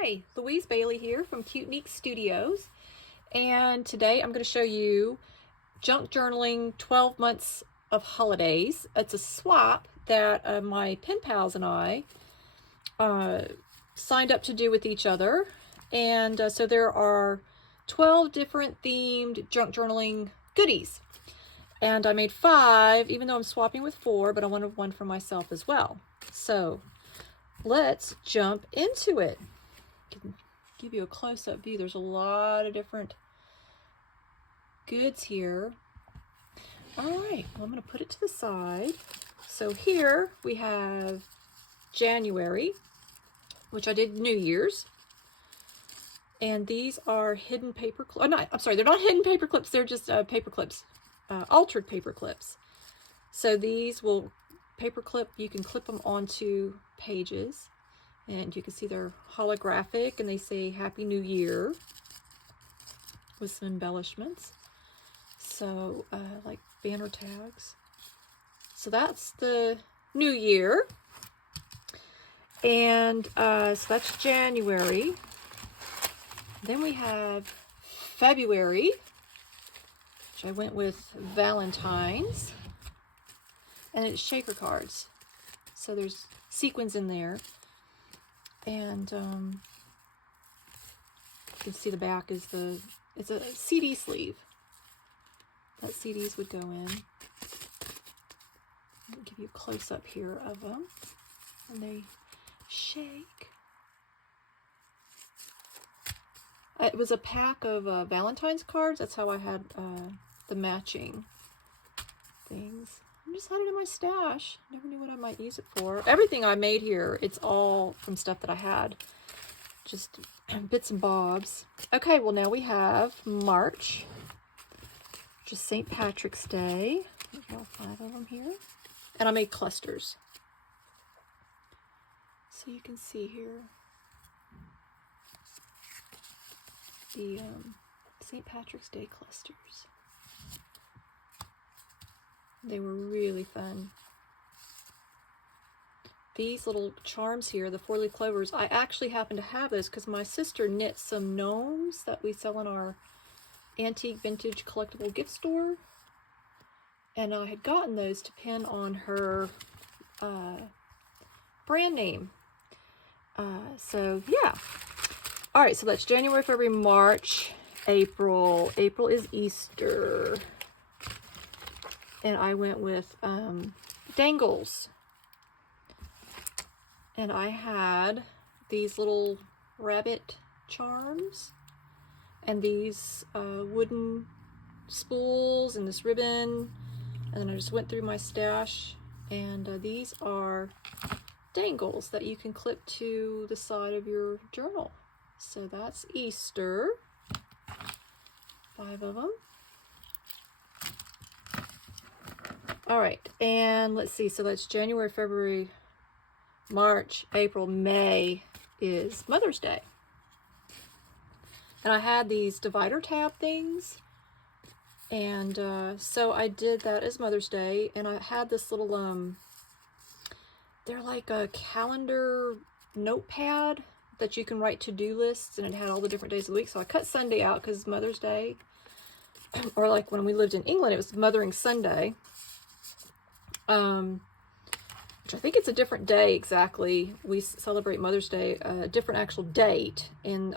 Hi, Louise Bailey here from Cuteneek Studios, and today I'm going to show you Junk Journaling 12 Months of Holidays. It's a swap that my pen pals and I signed up to do with each other, and so there are 12 different themed junk journaling goodies, and I made 5, even though I'm swapping with 4, but I wanted one for myself as well. So let's jump into it. I can give you a close-up view. There's a lot of different goods here. All right, well, I'm going to put it to the side. So here we have January, which I did New Year's. And these are hidden paper clips. I'm sorry, they're not hidden paper clips. They're just paper clips, altered paper clips. So these will paper clip, you can clip them onto pages. And you can see they're holographic and they say Happy New Year with some embellishments. So like banner tags. So that's the new year. And so that's January. Then we have February, which I went with Valentine's. And it's shaker cards. So there's sequins in there. And you can see the back is it's a CD sleeve that CDs would go in. I'll give you a close-up here of them, and they shake. It was a pack of Valentine's cards. That's how I had the matching things. I just had it in my stash. Never knew what I might use it for. Everything I made here, it's all from stuff that I had. Just bits and bobs. Okay, well now we have March, which is St. Patrick's Day. There's all 5 of them here. And I made clusters. So you can see here the St. Patrick's Day clusters. They were really fun. These little charms here, the 4-leaf clovers, I actually happen to have those because my sister knit some gnomes that we sell in our antique vintage collectible gift store. And I had gotten those to pin on her brand name. So yeah. All right, so that's January, February, March, April. April is Easter. And I went with dangles. And I had these little rabbit charms and these wooden spools and this ribbon. And then I just went through my stash, and these are dangles that you can clip to the side of your journal. So that's Easter. 5 of them. All right, and let's see, so that's January, February, March, April, May is Mother's Day. And I had these divider tab things, and so I did that as Mother's Day, and I had this little, they're like a calendar notepad that you can write to-do lists, and it had all the different days of the week, so I cut Sunday out because it's Mother's Day, or like when we lived in England, it was Mothering Sunday. Which I think it's a different day exactly. We celebrate Mother's Day, a different actual date in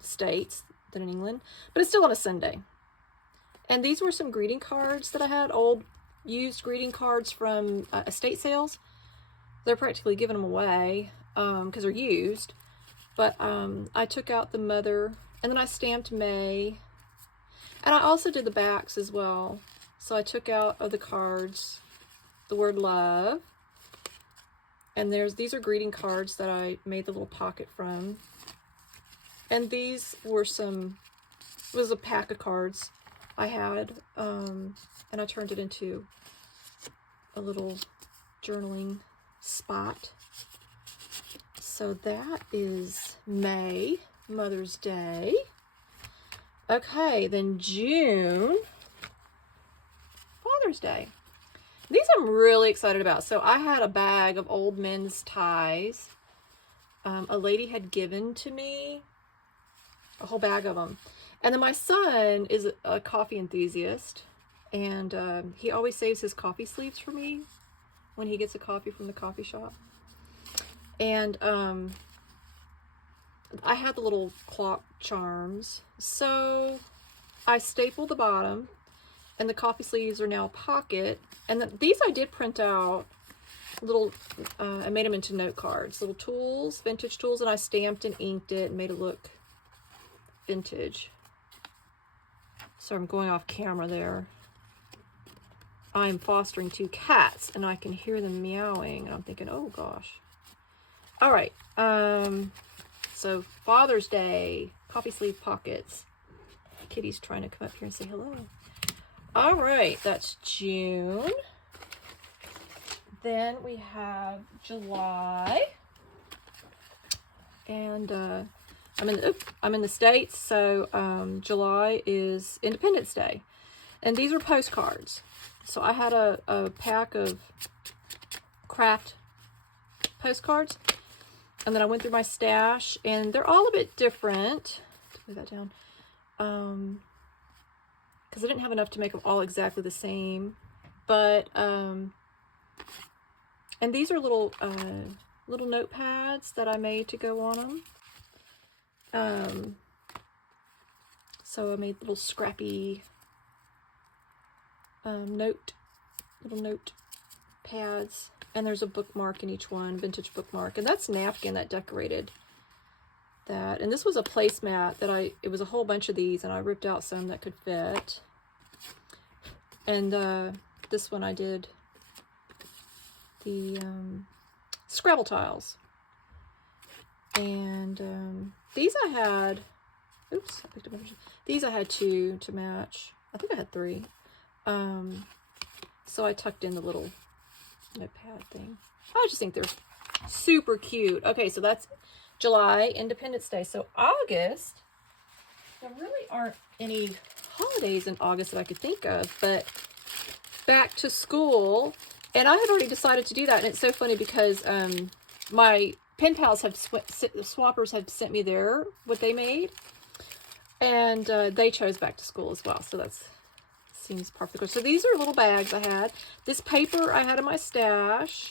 States than in England, but it's still on a Sunday. And these were some greeting cards that I had, old used greeting cards from estate sales. They're practically giving them away because they're used. But I took out the mother, and then I stamped May. And I also did the backs as well. So I took out of the cards the word love, and these are greeting cards that I made the little pocket from, and these were it was a pack of cards I had, and I turned it into a little journaling spot. So that is May, Mother's Day. Okay, then June, Father's Day. These I'm really excited about. So I had a bag of old men's ties a lady had given to me, a whole bag of them. And then my son is a coffee enthusiast, and he always saves his coffee sleeves for me when he gets a coffee from the coffee shop. And I had the little clock charms, so I stapled the bottom, and the coffee sleeves are now a pocket. And these I did print out little, I made them into note cards, little tools, vintage tools, and I stamped and inked it and made it look vintage. So I'm going off camera there. I'm fostering 2 cats, and I can hear them meowing, and I'm thinking, oh gosh. All right, so Father's Day, coffee sleeve pockets. Kitty's trying to come up here and say hello. All right, that's June. Then we have July, and I'm in the States, so July is Independence Day, and these are postcards. So I had a pack of craft postcards, and then I went through my stash, and they're all a bit different. Put that down, because I didn't have enough to make them all exactly the same, but and these are little notepads that I made to go on them. So I made little scrappy little note pads, and there's a bookmark in each one, vintage bookmark, and that's napkin that decorated that. And this was a placemat that it was a whole bunch of these, and I ripped out some that could fit. And this one I did the Scrabble tiles, and these I had, oops, I picked up a bunch of, these I had 2 to match. I think I had 3. So I tucked in the little notepad thing. I just think they're super cute. Okay, so that's July, Independence Day. So August, there really aren't any holidays in August that I could think of, but back to school, and I had already decided to do that. And it's so funny because my pen pals swappers have sent me what they made, and they chose back to school as well. So that's seems perfect. So these are little bags I had. This paper I had in my stash,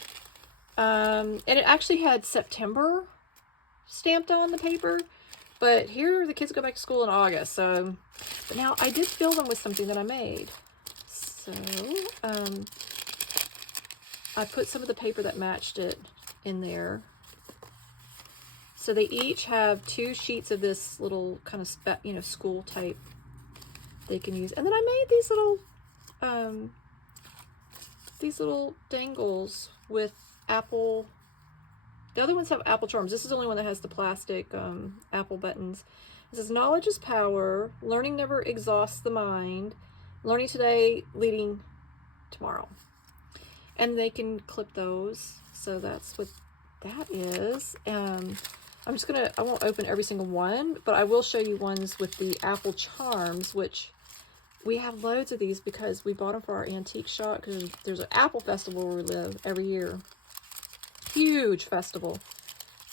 and it actually had September stamped on the paper, but here the kids go back to school in August. So, but now I did fill them with something that I made. So I put some of the paper that matched it in there. So they each have 2 sheets of this little kind of school type they can use. And then I made these little dangles with apple. The other ones have apple charms. This is the only one that has the plastic apple buttons. It says, knowledge is power. Learning never exhausts the mind. Learning today, leading tomorrow. And they can clip those. So that's what that is. I won't open every single one, but I will show you ones with the apple charms, which we have loads of these because we bought them for our antique shop, because there's an apple festival where we live every year. Huge festival.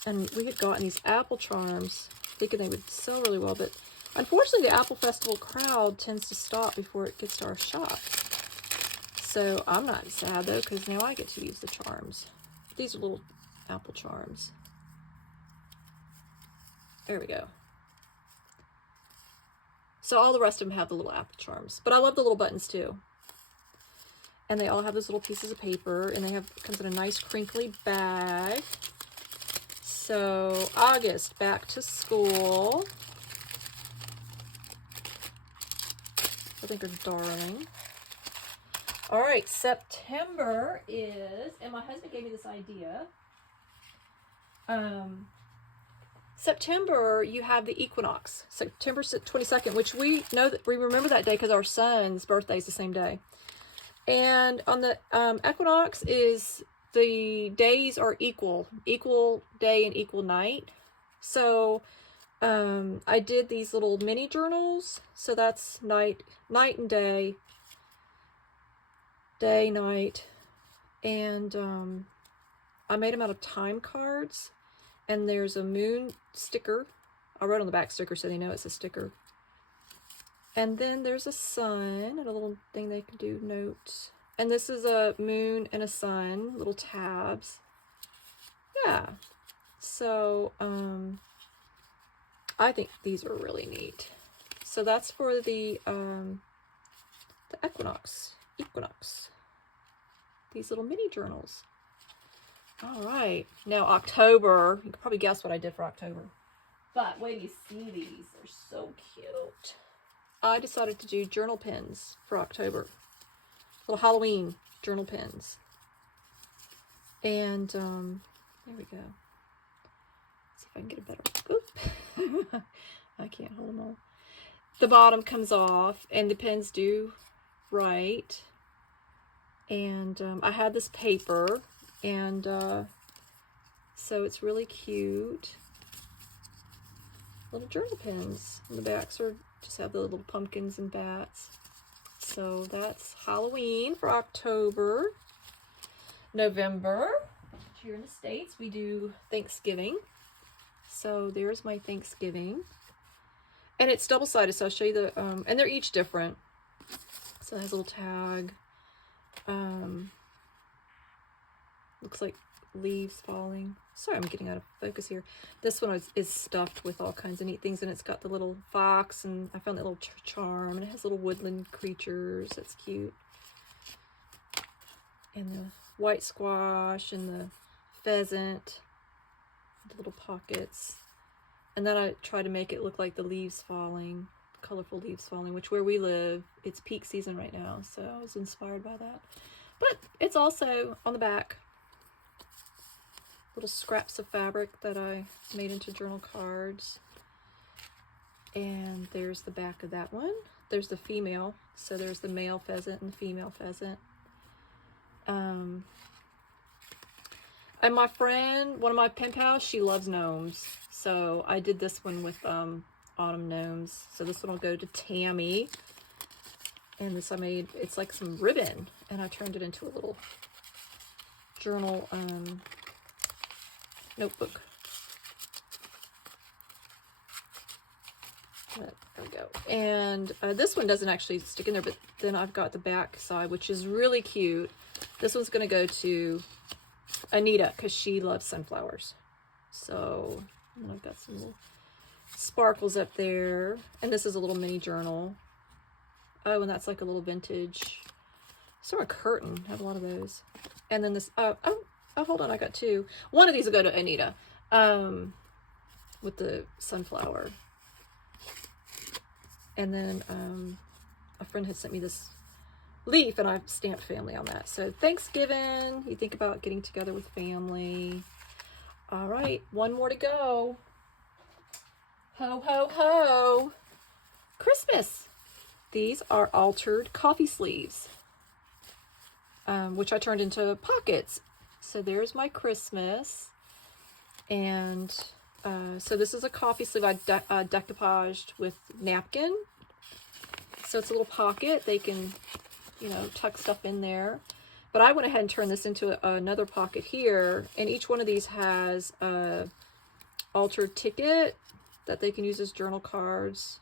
And we had gotten these apple charms thinking they would sell really well, but unfortunately the apple festival crowd tends to stop before it gets to our shop. So I'm not sad though, because now I get to use the charms. These are little apple charms. There we go. So all the rest of them have the little apple charms, but I love the little buttons too. And they all have those little pieces of paper, and comes in a nice crinkly bag. So August, back to school. I think they're darling. All right, September is, and my husband gave me this idea. September, you have the equinox, September 22nd, which we remember that day because our son's birthday is the same day. And on the equinox the days are equal day and equal night. So I did these little mini journals. So that's night and day, night. And I made them out of time cards. And there's a moon sticker. I wrote on the back sticker so they know it's a sticker. And then there's a sun and a little thing they can do notes. And this is a moon and a sun, little tabs. Yeah. So, I think these are really neat. So that's for the equinox. These little mini journals. All right. Now October. You can probably guess what I did for October. But wait till you see these. They're so cute. I decided to do journal pens for October. Little Halloween journal pens. And there we go. Let's see if I can get a better. Oop. I can't hold them all. The bottom comes off, and the pens do write. And I had this paper, and so it's really cute. Little journal pens. And the backs are just have the little pumpkins and bats. So that's Halloween for October. November, here in the States, we do Thanksgiving. So there's my Thanksgiving. And it's double-sided, so I'll show you the, and they're each different. So it has a little tag. Looks like leaves falling. Sorry, I'm getting out of focus here. This one is stuffed with all kinds of neat things, and it's got the little fox, and I found that little charm, and it has little woodland creatures. That's cute. And the white squash, and the pheasant, the little pockets. And then I try to make it look like the leaves falling, colorful leaves falling, which where we live, it's peak season right now, so I was inspired by that. But it's also on the back. Little scraps of fabric that I made into journal cards. And there's the back of that one. There's the female. So there's the male pheasant and the female pheasant. And my friend, one of my pen pals, she loves gnomes. So I did this one with autumn gnomes. So this one will go to Tammy. And this I made, it's like some ribbon. And I turned it into a little journal notebook. There we go. And this one doesn't actually stick in there, but then I've got the back side, which is really cute. This one's going to go to Anita because she loves sunflowers. So and I've got some little sparkles up there. And this is a little mini journal. Oh, and that's like a little vintage. Sort of curtain. I have a lot of those. And then this, oh, hold on, I got two. One of these will go to Anita with the sunflower. And then a friend had sent me this leaf, and I've stamped family on that. So Thanksgiving, you think about getting together with family. All right, one more to go. Ho, ho, ho. Christmas. These are altered coffee sleeves, which I turned into pockets. So there's my Christmas. And so this is a coffee sleeve I decoupaged with napkin. So it's a little pocket. They can, you know, tuck stuff in there. But I went ahead and turned this into another pocket here. And each one of these has a altered ticket that they can use as journal cards.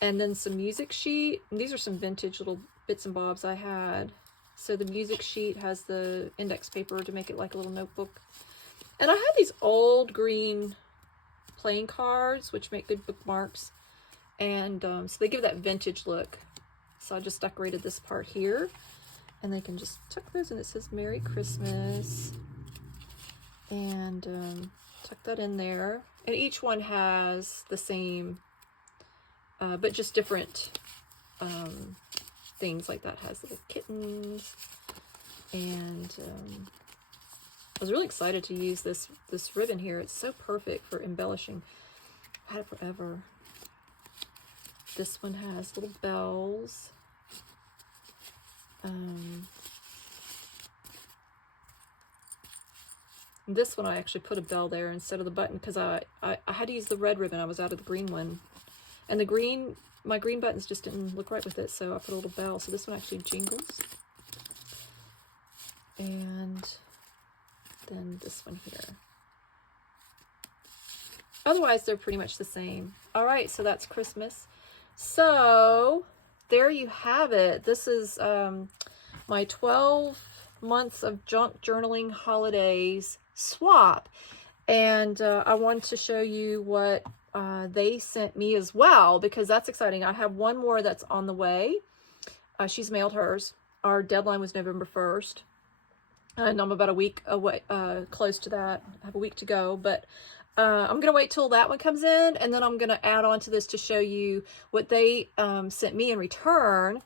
And then some music sheet. And these are some vintage little bits and bobs I had. So the music sheet has the index paper to make it like a little notebook. And I had these old green playing cards, which make good bookmarks. And so they give that vintage look. So I just decorated this part here. And they can just tuck those in. It says Merry Christmas. And tuck that in there. And each one has the same, but just different things. Like that has little kittens. And I was really excited to use this ribbon here. It's so perfect for embellishing. I've had it forever. This one has little bells. This one I actually put a bell there instead of the button because I had to use the red ribbon. I was out of the green one. And the green, my green buttons just didn't look right with it, so I put a little bell. So this one actually jingles. And then this one here. Otherwise, they're pretty much the same. All right, so that's Christmas. So there you have it. This is my 12 months of junk journaling holidays swap. And I wanted to show you what they sent me as well, because that's exciting. I have one more that's on the way. She's mailed hers. Our deadline was November 1st. And I'm about a week away, close to that. I have a week to go, but I'm going to wait till that one comes in, and then I'm going to add on to this to show you what they sent me in return.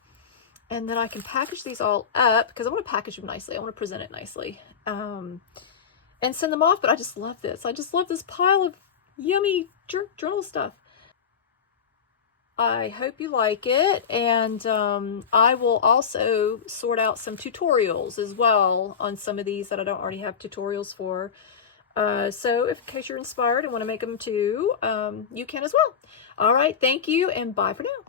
And then I can package these all up, because I want to package them nicely. I want to present it nicely. And send them off, but I just love this. I just love this pile of yummy journal stuff. I hope you like it, and I will also sort out some tutorials as well on some of these that I don't already have tutorials for. So in case you're inspired and want to make them too, you can as well. All right, thank you, and bye for now.